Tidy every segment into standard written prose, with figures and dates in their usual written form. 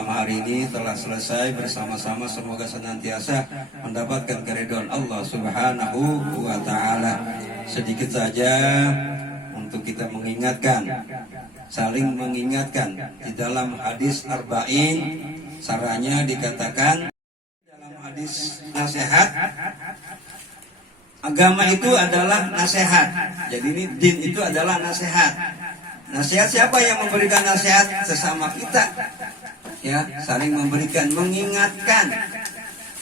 malam hari ini telah selesai bersama-sama, semoga senantiasa mendapatkan keridhaan Allah Subhanahu wa taala. Sedikit saja untuk kita mengingatkan, saling mengingatkan. Di dalam hadis arba'in saranya dikatakan, dalam hadis nasihat, agama itu adalah nasihat. Jadi ini din itu adalah nasihat. Nasihat siapa yang memberikan nasihat? Sesama kita. Ya, saling memberikan, mengingatkan.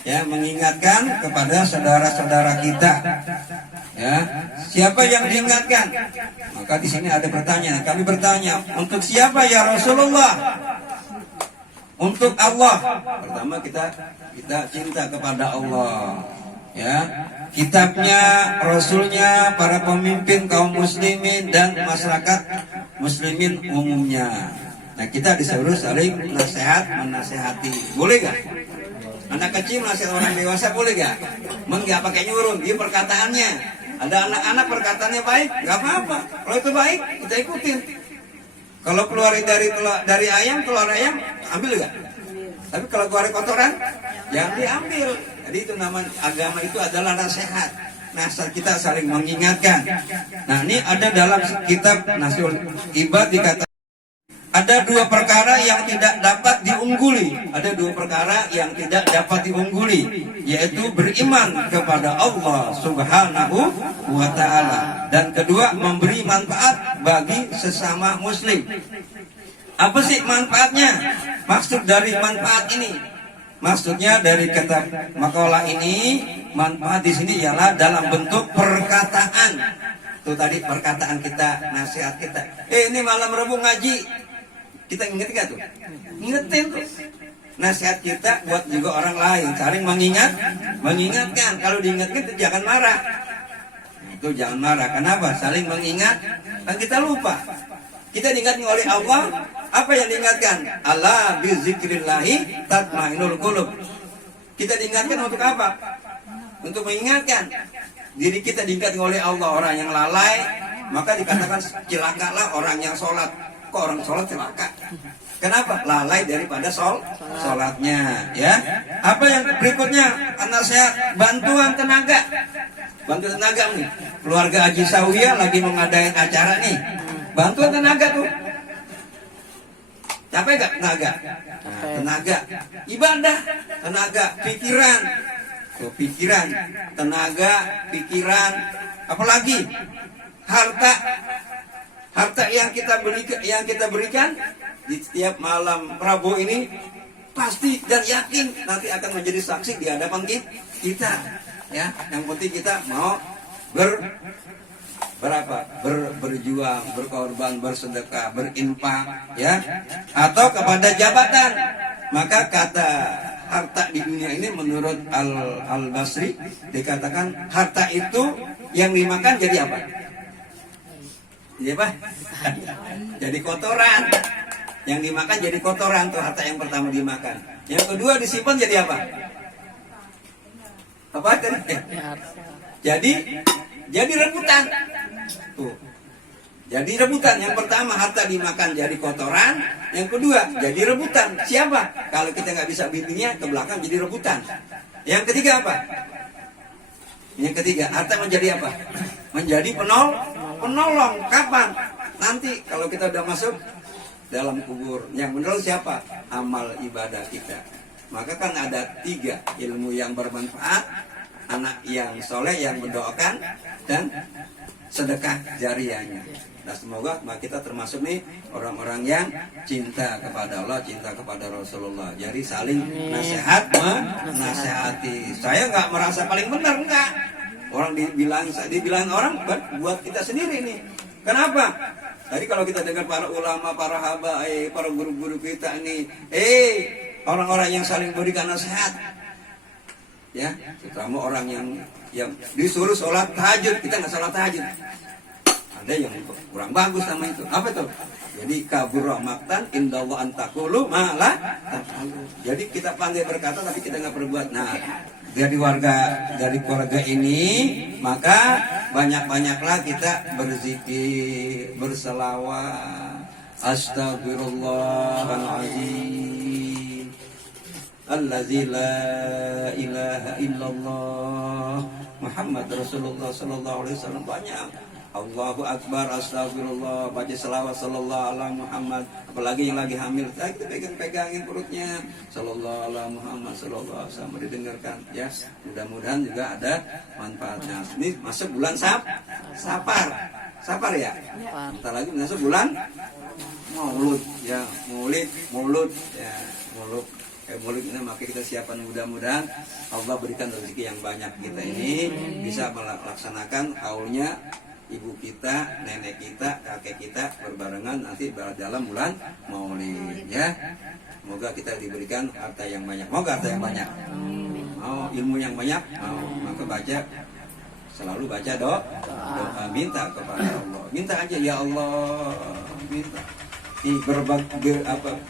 Ya, mengingatkan kepada saudara-saudara kita. Ya, siapa yang diingatkan? Maka di sini ada pertanyaan. Kami bertanya, untuk siapa ya Rasulullah? Untuk Allah. Pertama kita cinta kepada Allah. Ya, kitabnya, rasulnya, para pemimpin kaum muslimin dan masyarakat muslimin umumnya. Nah, kita disuruh saling nasihat, menasehati. Boleh gak? Anak kecil nasihat orang dewasa boleh gak? Enggak pakai nyuruh, dia perkataannya. Ada anak-anak perkataannya baik, gak apa-apa. Kalau itu baik, kita ikutin. Kalau keluarin dari ayam, keluar ayam, ambil gak? Tapi kalau keluar kotoran, jangan diambil. Jadi itu namanya agama itu adalah nasihat. Nasihat kita saling mengingatkan. Nah, ini ada dalam kitab Nasiul Ibad dikatakan ada dua perkara yang tidak dapat diungguli. Ada dua perkara yang tidak dapat diungguli, yaitu beriman kepada Allah Subhanahu wa taala, dan kedua memberi manfaat bagi sesama muslim. Apa sih manfaatnya? Maksud dari manfaat ini, maksudnya dari kata makalah ini, manfaat di sini ialah dalam bentuk perkataan. Itu tadi perkataan kita, nasihat kita. Ini malam Rabu ngaji. Kita inget gak tuh? Ingetin tuh. Nasihat kita buat juga orang lain, saling mengingatkan. Kalau diingatkan itu jangan marah. Itu jangan marah. Kenapa? Saling mengingat, kan kita lupa. Kita diingatkan oleh Allah. Apa yang diingatkan? Ala bizikrillahi tatmainul qulub. Kita diingatkan untuk apa? Untuk mengingatkan diri kita, diingatkan oleh Allah. Orang yang lalai, maka dikatakan celakalah orang yang sholat. Kok orang sholat celaka? Kenapa? Lalai daripada sholatnya. Ya. Apa yang berikutnya? Nasihat bantuan tenaga. Bantuan tenaga nih. Keluarga Haji Sawiyah lagi mengadain acara nih. Bantuan tenaga tuh. Capek gak tenaga? Nah, tenaga ibadah, tenaga pikiran. Tuh, pikiran, tenaga, pikiran, apalagi harta. Harta yang kita berikan di setiap malam Rabu ini pasti dan yakin nanti akan menjadi saksi di hadapan kita. Ya, yang penting kita mau berjuang, berkorban, bersedekah, berinfak, ya, atau kepada jabatan. Maka kata harta di dunia ini menurut Al-Basri dikatakan harta itu yang dimakan jadi apa? Jadi apa? Jadi kotoran. Yang dimakan jadi kotoran, tuh harta yang pertama dimakan. Yang kedua disimpan jadi apa? Apa tadi? Jadi rebutan. Tuh. Jadi rebutan. Yang pertama harta dimakan jadi kotoran. Yang kedua jadi rebutan. Siapa? Kalau kita nggak bisa bimbingnya, ke belakang jadi rebutan. Yang ketiga apa? Yang ketiga harta menjadi apa? Menjadi penolong. Kapan? Nanti kalau kita udah masuk dalam kubur. Yang menolong siapa? Amal ibadah kita. Maka kan ada 3: ilmu yang bermanfaat, anak yang soleh yang mendoakan, dan sedekah jariahnya. Nah, semoga kita termasuk nih orang-orang yang cinta kepada Allah, cinta kepada Rasulullah. Jadi saling nasihat, menasehati. Saya nggak merasa paling benar, enggak. Orang dibilang orang buat kita sendiri nih. Kenapa? Tadi kalau kita dengar para ulama, para habaib, para guru-guru kita ini, orang-orang yang saling berikan nasihat, ya, terutama orang yang disuruh sholat tahajud, kita nggak sholat tahajud. Ada yang kurang bagus sama itu. Apa itu? Jadi kabur maktan indawa antakulu malah. Jadi kita pandai berkata tapi kita nggak berbuat. Nah, dari keluarga ini, maka banyak-banyaklah kita berzikir, berselawat. Astagfirullahaladzim. allazi la ilaha illallah Muhammad Rasulullah sallallahu alaihi wasallam. Banyak. Allahu Akbar, astagfirullah, baca selawat sallallahu ala Muhammad. Apalagi yang lagi hamil, kita pegang-pegangin perutnya. Sallallahu ala Muhammad sallallahu alaihi wasallam, didengarkan ya. Mudah-mudahan juga ada manfaatnya. Ini masuk bulan Sapar. Sapar ya? Bentar lagi masuk bulan Maulud ya, Maulud ya, Maulud. Maulid ini maka kita siapkan, mudah-mudahan Allah berikan rezeki yang banyak kita ini bisa melaksanakan haulnya ibu kita, nenek kita, kakek kita berbarengan nanti dalam bulan Maulid ya. Semoga kita diberikan harta yang banyak. Moga harta yang banyak. Mau ilmu yang banyak, maka baca, selalu baca doa, minta kepada Allah. Minta aja ya Allah, minta.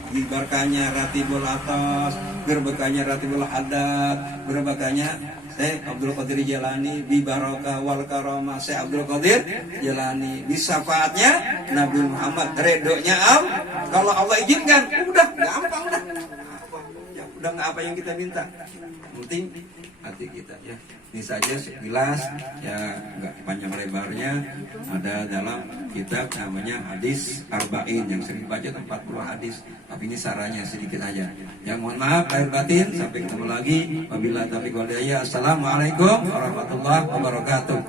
Berkahnya Ratibul Atas, berkahnya Ratibul Haddad, berkahnya Syekh Abdul Qadir Jilani, bi barokah wal karamah Syekh Abdul Qadir Jilani, bi syafaatnya Nabi Muhammad, redonya kalau Allah izinkan, udah gampang udah. Ya, udah nggak apa yang kita minta. Penting hati kita ya. Ini saja sekilas ya, nggak panjang lebarnya, ada dalam kitab namanya Hadis Arba'in yang sering baca 40 hadis, tapi ini sarannya sedikit aja. Ya mohon maaf lahir batin, sampai ketemu lagi. Wabillahi taufiq wal hidayah. Assalamualaikum warahmatullahi wabarakatuh.